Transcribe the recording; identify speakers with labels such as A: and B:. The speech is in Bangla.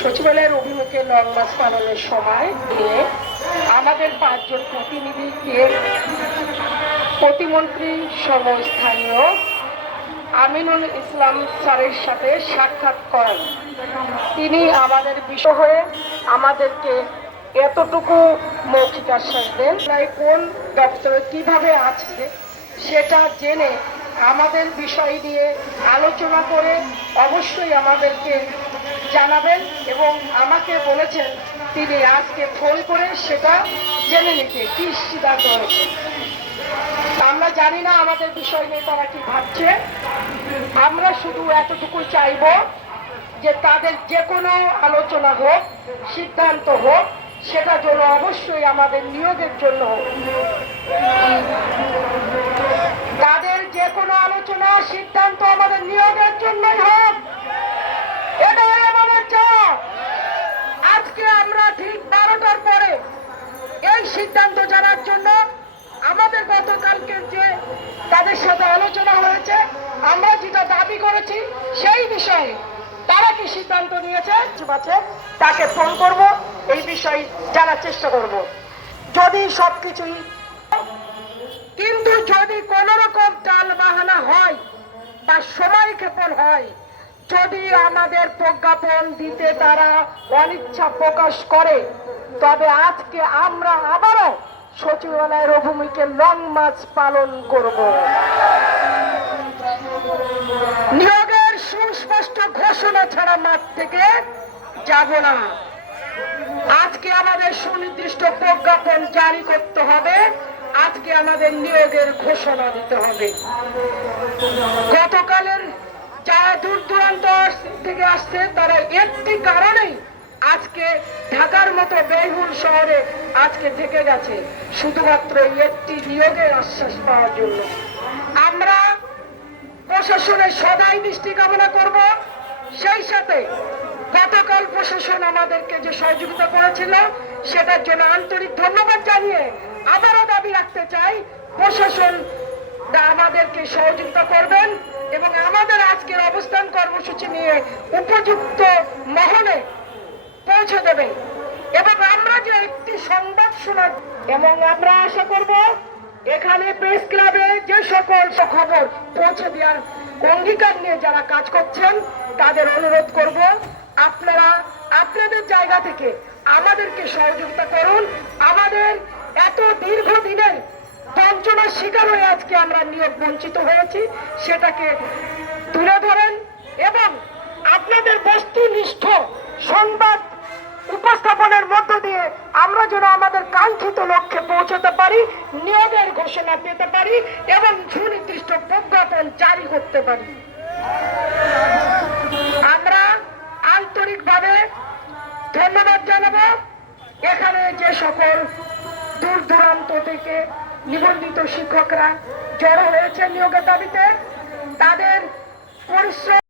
A: সচিবালয়ের অভিমুখে লং পালনের সময় নিয়ে আমাদের পাঁচজন প্রতিনিধিকে প্রতিমন্ত্রী সহ স্থানীয় আমিনুল ইসলাম স্যারের সাথে সাক্ষাৎ করেন। তিনি আমাদের বিষয় হয়ে আমাদেরকে এতটুকু মৌখিক আশ্বাস দেন, কোন দপ্তরে কীভাবে আছে সেটা জেনে আমাদের বিষয় নিয়ে আলোচনা করে অবশ্যই আমাদেরকে জানাবেন এবং আমাকে বলেছেন তিনি আজকে ফোন করে সেটা জেনে নিতে কি সিদ্ধান্ত হয়েছে। আমরা জানি না আমাদের বিষয় নিয়ে তারা কি ভাবছে। আমরা শুধু এতটুকু চাইব যে তাদের যে কোনো আলোচনা হোক, সিদ্ধান্ত হোক, সেটা জন্য অবশ্যই আমাদের নিয়োগের জন্য হোক। তাদের কোনো আলোচনা সিদ্ধান্ত আমাদের নিয়োগের জন্যই হোক। এটাই আমাদের চাপ আজকে আমরা ঠিক বারোটার পরে এই সিদ্ধান্ত জানার জন্য আমাদের গতকালকে যে তাদের সাথে আলোচনা হয়েছে, আমরা যেটা দাবি করেছি সেই বিষয়ে তারা কি সিদ্ধান্ত নিয়েছে আছে তাকে ফোন করব, এই বিষয়ে জানার চেষ্টা করব। যদি সবকিছুই কিন্তু যদি কোন রকম টাল বাহানা হয় বা সময় ক্ষেপণ হয়? যদি আমাদের প্রজ্ঞাপন দিতে তারা অনিচ্ছা প্রকাশ করে, তবে আজকে আমরা আবারও সচিবালয়ের অভূমিকে লং মার্চ পালন করব। নিয়োগের সুস্পষ্ট ঘোষণা ছাড়া মাঠ থেকে যাব না। আজকে আমাদের সুনির্দিষ্ট প্রজ্ঞাপন জারি করতে হবে। আজকে আমাদের নিয়োগের ঘোষণা দিতে হবে। গতকালের যারা দূর দূরান্ত থেকে আসছে, তারা একটি কারণেই আজকে ঢাকার মতো ব্যয়বহুল শহরে আজকে থেকে গেছে। শুধুমাত্র একটি নিয়োগের আশ্বাস পাওয়ার জন্য। আমরা প্রশাসনের সদাই দৃষ্টি কামনা করব। সেই সাথে গতকাল প্রশাসন আমাদেরকে যে সহযোগিতা করেছিল, সেটার জন্য আন্তরিক ধন্যবাদ জানিয়ে আবারও দাবি রাখতে চাই, প্রশাসন আমাদেরকে সহযোগিতা করবেন। এবং আমাদের আজকের অবস্থান কর্মসূচি নিয়ে উপযুক্ত মহলে পৌঁছে দেবেন এবং আমরা যে একটি সংবাদ শোনা এবং আমরা আশা করব এখানে প্রেস ক্লাবে যে সকল খবর পৌঁছে দেওয়ার অঙ্গীকার নিয়ে যারা কাজ করছেন, তাদের অনুরোধ করব, আপনারা আপনাদের জায়গা থেকে আমাদেরকে সহযোগিতা করুন। আমাদের এত দীর্ঘদিনের বঞ্চনার শিকার হয়ে আজকে আমরা নিয়োগ বঞ্চিত হয়েছি, সেটাকে তুলে ধরেন এবং আপনাদের বস্তুনিষ্ঠ সংবাদ উপস্থাপনের মধ্য দিয়ে আমরা যেন আমাদের কাঙ্ক্ষিত লক্ষ্যে পৌঁছতে পারি, নিয়োগের ঘোষণা পেতে পারি এবং সুনির্দিষ্ট প্রজ্ঞাপন জারি করতে পারি। আমরা আন্তরিকভাবে ধন্যবাদ জানাব। এখানে যে সকল দূর দূরান্ত থেকে নিবন্ধিত শিক্ষকরা জড়ো হয়েছে নিয়োগের দাবিতে তাদের পরিশ্রম